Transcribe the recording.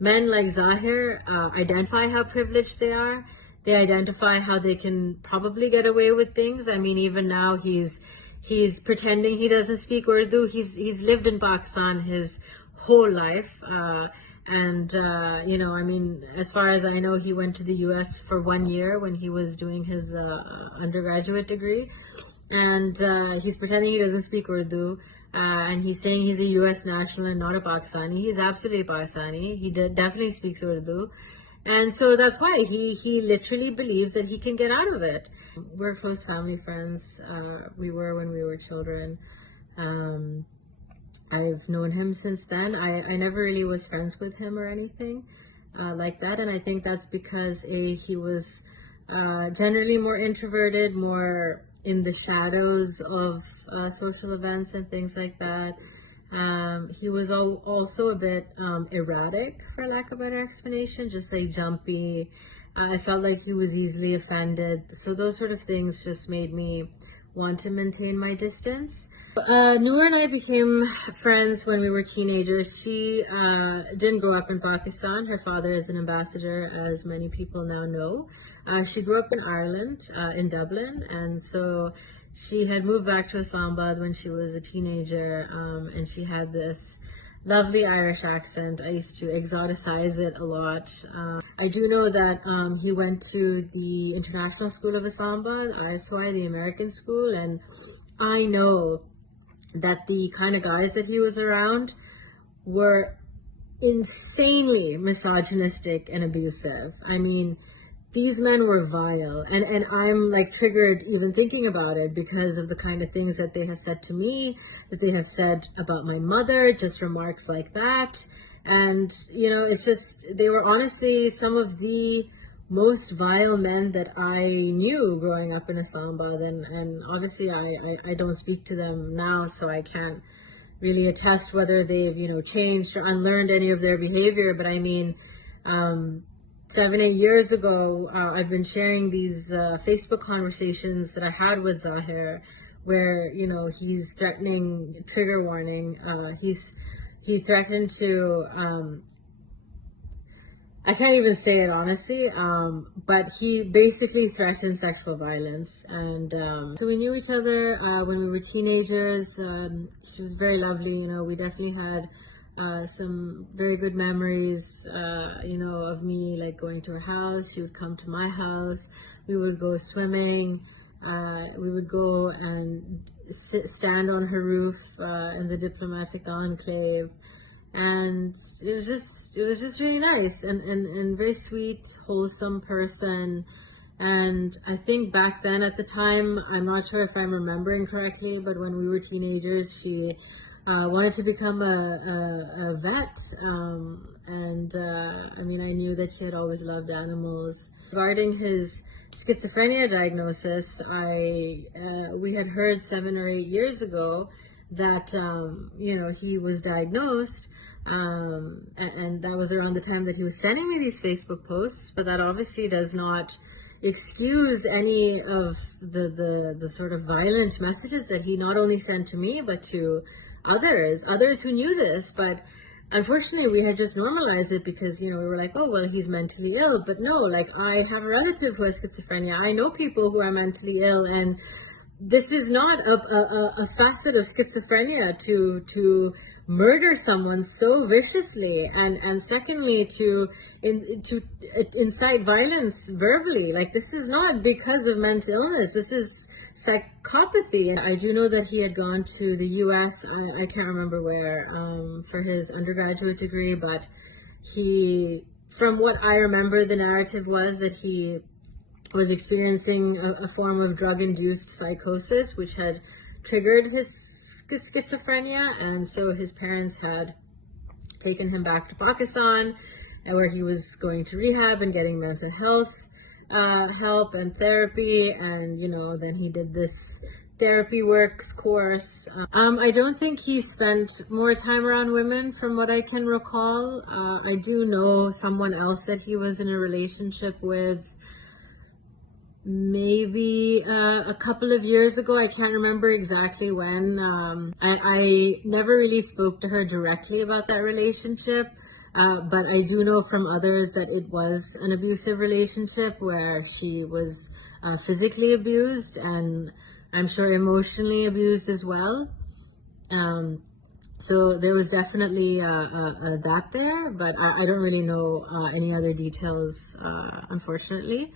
Men like Zahir identify how privileged they are. They identify how they can probably get away with things. I mean, even now he's pretending he doesn't speak Urdu. He's lived in Pakistan his whole life, I mean, as far as I know, he went to the U.S. for 1 year when he was doing his undergraduate degree, and he's pretending he doesn't speak Urdu. And he's saying he's a U.S. national and not a Pakistani. He's absolutely Pakistani. He definitely speaks Urdu. And so that's why he literally believes that he can get out of it. We're close family friends. We were when we were children. I've known him since then. I never really was friends with him or anything like that. And I think that's because he was generally more introverted, more in the shadows of social events and things like that. He was also a bit erratic, for lack of a better explanation, just like jumpy. I felt like he was easily offended. So those sort of things just made me want to maintain my distance. Noor and I became friends when we were teenagers. She didn't grow up in Pakistan. Her father is an ambassador, as many people now know. She grew up in Ireland, in Dublin, and so she had moved back to Islamabad when she was a teenager, and she had this lovely Irish accent. I used to exoticize it a lot. I do know that he went to the International School of Islamabad, ISY, the American school, and I know that the kind of guys that he was around were insanely misogynistic and abusive. I mean, these men were vile, and I'm like triggered even thinking about it because of the kind of things that they have said to me, that they have said about my mother, just remarks like that. And you know, it's just, they were honestly some of the most vile men that I knew growing up in Islamabad, and obviously I don't speak to them now, so I can't really attest whether they've, you know, changed or unlearned any of their behavior. But I mean, 7-8 years ago, I've been sharing these Facebook conversations that I had with Zahir, where, you know, he's threatening, trigger warning, he threatened to, I can't even say it honestly, but he basically threatened sexual violence. And so we knew each other when we were teenagers. She was very lovely, you know, we definitely had some very good memories, you know, of me like going to her house. She would come to my house. We would go swimming. We would go and stand on her roof in the diplomatic enclave, and it was just really nice and very sweet, wholesome person. And I think back then at the time, I'm not sure if I'm remembering correctly, but when we were teenagers, she wanted to become a vet, I mean, I knew that she had always loved animals. Regarding his schizophrenia diagnosis, we had heard 7 or 8 years ago that you know, he was diagnosed, and that was around the time that he was sending me these Facebook posts. But that obviously does not excuse any of the sort of violent messages that he not only sent to me but to others who knew this. But unfortunately, we had just normalized it because, you know, we were like, oh, well, he's mentally ill. But no, like, I have a relative who has schizophrenia. I know people who are mentally ill, and this is not a facet of schizophrenia to murder someone so viciously, and secondly to incite violence verbally. Like, this is not because of mental illness. This is psychopathy. And I do know that he had gone to the US, I can't remember where, for his undergraduate degree, but from what I remember, the narrative was that he was experiencing a form of drug-induced psychosis, which had triggered his schizophrenia, and so his parents had taken him back to Pakistan, where he was going to rehab and getting mental health help and therapy. And, you know, then he did this therapy works course. I don't think he spent more time around women from what I can recall. I do know someone else that he was in a relationship with maybe a couple of years ago. I can't remember exactly when. I never really spoke to her directly about that relationship, But I do know from others that it was an abusive relationship where she was physically abused, and I'm sure emotionally abused as well. So there was definitely that there, but I don't really know any other details, unfortunately.